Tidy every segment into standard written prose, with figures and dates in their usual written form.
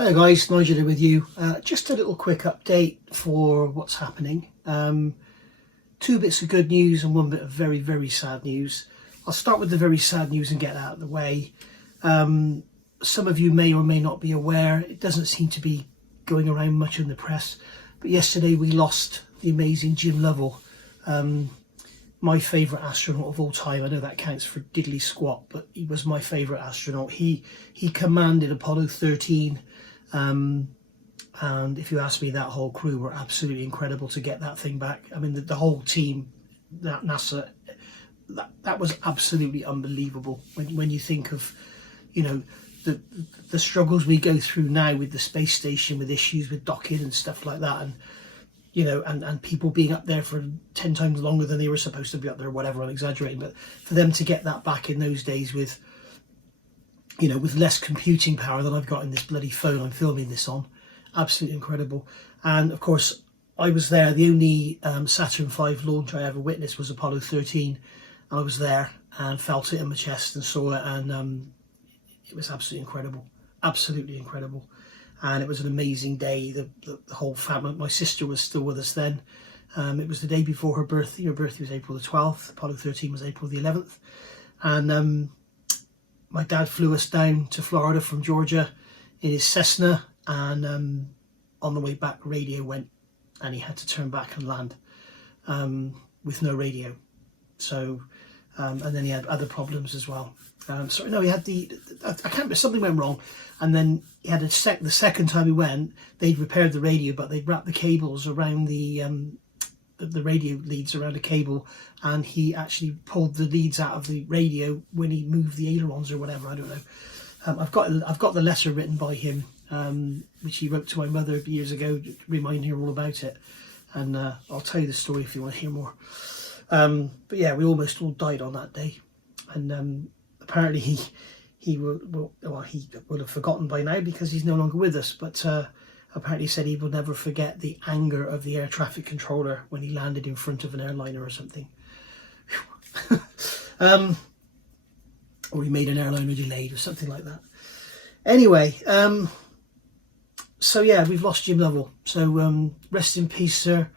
Hi guys, Nigel here with you. Just a little quick update for what's happening. Two bits of good news and one bit of very, very sad news. I'll start with the very sad news and get that out of the way. Some of you may or may not be aware, it doesn't seem to be going around much in the press, but yesterday we lost the amazing Jim Lovell, my favourite astronaut of all time. I know that counts for diddly squat, but he was my favourite astronaut. He commanded Apollo 13. And if you ask me, that whole crew were absolutely incredible to get that thing back. I mean, the whole team, that NASA, that was absolutely unbelievable. When you think of, you know, the struggles we go through now with the space station, with issues with docking and stuff like that, and you know, and people being up there for 10 times longer than they were supposed to be up there, whatever, I'm exaggerating, but for them to get that back in those days with, you know, with less computing power than I've got in this bloody phone I'm filming this on, absolutely incredible. And of course, I was there. The only Saturn V launch I ever witnessed was Apollo 13. I was there and felt it in my chest and saw it, and it was absolutely incredible, absolutely incredible. And it was an amazing day. The whole family, my sister was still with us then. It was the day before her birthday. Her birthday was April the 12th. Apollo 13 was April the 11th. And my dad flew us down to Florida from Georgia in his Cessna, and on the way back, radio went, and he had to turn back and land with no radio. So, and then he had other problems as well. Sorry, no, he had I can't remember, something went wrong, and then he had the second time he went, they'd repaired the radio, but they'd wrapped the cables around the radio leads around a cable, and he actually pulled the leads out of the radio when he moved the ailerons or whatever. I don't know. I've got the letter written by him, which he wrote to my mother years ago, reminding her all about it. And I'll tell you the story if you want to hear more. But yeah, we almost all died on that day, and apparently he will have forgotten by now because he's no longer with us. But apparently he said he will never forget the anger of the air traffic controller when he landed in front of an airliner or something. Or he made an airliner delayed or something like that. Anyway, so yeah, we've lost Jim Lovell. So rest in peace, sir.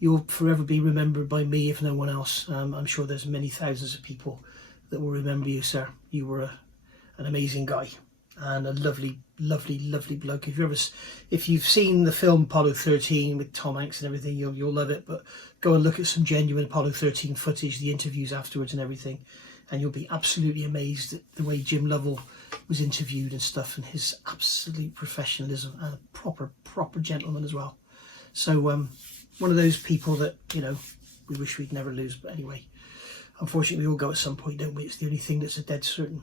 You'll forever be remembered by me, if no one else. I'm sure there's many thousands of people that will remember you, sir. You were an amazing guy and a lovely, lovely, lovely bloke. If you've seen the film Apollo 13 with Tom Hanks and everything, you'll love it. But go and look at some genuine Apollo 13 footage, the interviews afterwards and everything, and you'll be absolutely amazed at the way Jim Lovell was interviewed and stuff, and his absolute professionalism, and a proper gentleman as well. So one of those people that, you know, we wish we'd never lose. But anyway, unfortunately we all go at some point, don't we? It's the only thing that's a dead certain.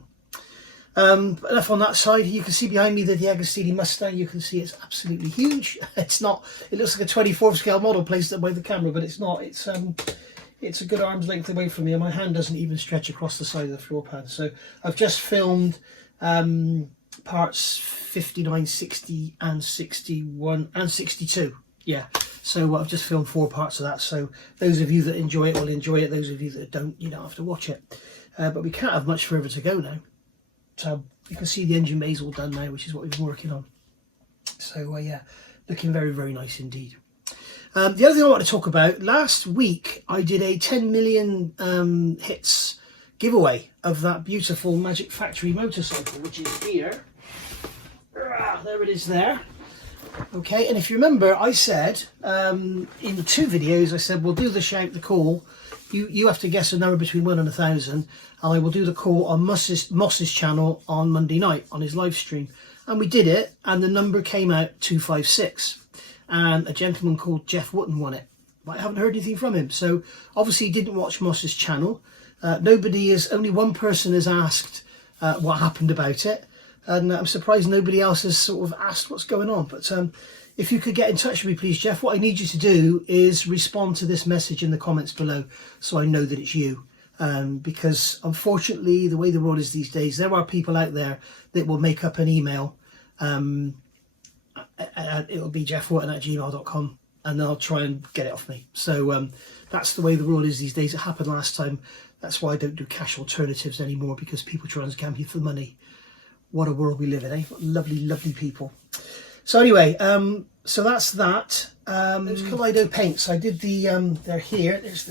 But enough on that side. You can see behind me the Austi Mustang. You can see it's absolutely huge. It's not, it looks like a 24th scale model placed up by the camera, but it's not. It's a good arm's length away from me, and my hand doesn't even stretch across the side of the floor pan. So I've just filmed parts 59, 60 and 61 and 62. Yeah, so I've just filmed 4 parts of that. So those of you that enjoy it will enjoy it. Those of you that don't, you don't have to watch it. But we can't have much further to go now. So you can see the engine bay's all done now, which is what we've been working on. So yeah, looking very, very nice indeed. The other thing I want to talk about, last week I did a 10 million hits giveaway of that beautiful Magic Factory motorcycle, which is here. There it is there. Okay, and if you remember, I said in 2 videos, I said we'll do the shout, the call. You have to guess a number between 1 and 1,000, and I will do the call on Moss's channel on Monday night on his live stream. And we did it, and the number came out 256, and a gentleman called Jeff Wotton won it. But I haven't heard anything from him, so obviously he didn't watch Moss's channel. Only one person has asked what happened about it, and I'm surprised nobody else has sort of asked what's going on. But if you could get in touch with me, please, Jeff, what I need you to do is respond to this message in the comments below so I know that it's you. Because unfortunately, the way the world is these days, there are people out there that will make up an email. It'll be jeffwotton@gmail.com, and they'll try and get it off me. So that's the way the world is these days. It happened last time. That's why I don't do cash alternatives anymore, because people try and scam you for money. What a world we live in, eh? What lovely, lovely people. So anyway, so that's that. Those Kaleido paints, I did the, they're here, there's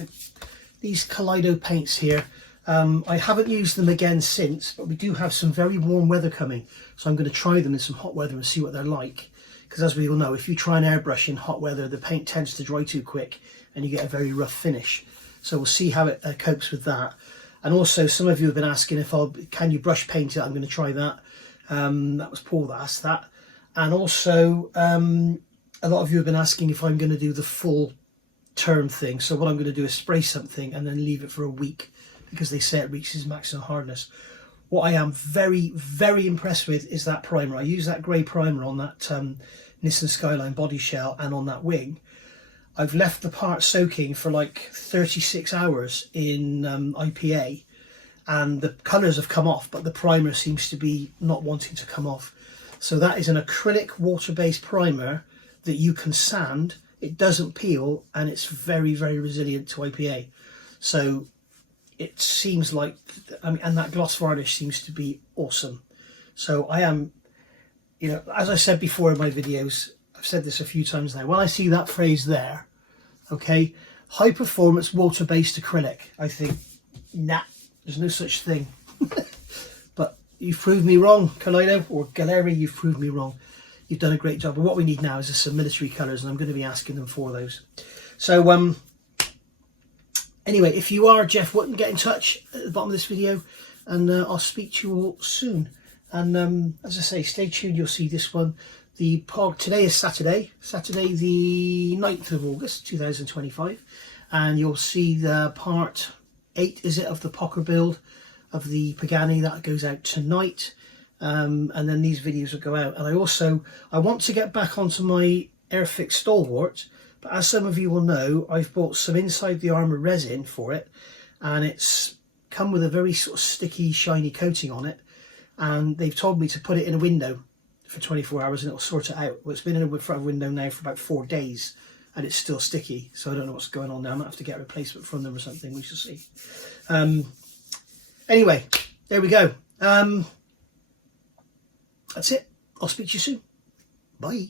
these Kaleido paints here. I haven't used them again since, but we do have some very warm weather coming. So I'm going to try them in some hot weather and see what they're like. Because as we all know, if you try an airbrush in hot weather, the paint tends to dry too quick and you get a very rough finish. So we'll see how it copes with that. And also, some of you have been asking if can you brush paint it? I'm going to try that. That was Paul that asked that. And also, a lot of you have been asking if I'm going to do the full term thing. So what I'm going to do is spray something and then leave it for a week, because they say it reaches maximum hardness. What I am very, very impressed with is that primer. I use that grey primer on that Nissan Skyline body shell and on that wing. I've left the part soaking for like 36 hours in IPA, and the colours have come off, but the primer seems to be not wanting to come off. So that is an acrylic water-based primer that you can sand. It doesn't peel, and it's very, very resilient to IPA. So it seems like, I mean, and that gloss varnish seems to be awesome. So I am, you know, as I said before in my videos, I've said this a few times now, when I see that phrase there, okay, high performance water-based acrylic, I think, nah, there's no such thing. But you've proved me wrong, Kaleido, or Galeri, you've proved me wrong. You've done a great job. And what we need now is some military colours, and I'm going to be asking them for those. So anyway, if you are Jeff Wotton, get in touch at the bottom of this video, and I'll speak to you all soon. And as I say, stay tuned, you'll see this one. The POG, today is Saturday the 9th of August 2025, and you'll see the part 8, is it, of the Pocker build of the Pagani. That goes out tonight, and then these videos will go out. And I want to get back onto my Airfix Stalwart, but as some of you will know, I've bought some inside the armour resin for it, and it's come with a very sort of sticky, shiny coating on it, and they've told me to put it in a window for 24 hours and it'll sort it out. Well, it's been in a front window now for about 4 days and it's still sticky, so I don't know what's going on now. I might have to get a replacement from them or something, we shall see. Anyway, there we go. That's it. I'll speak to you soon. Bye.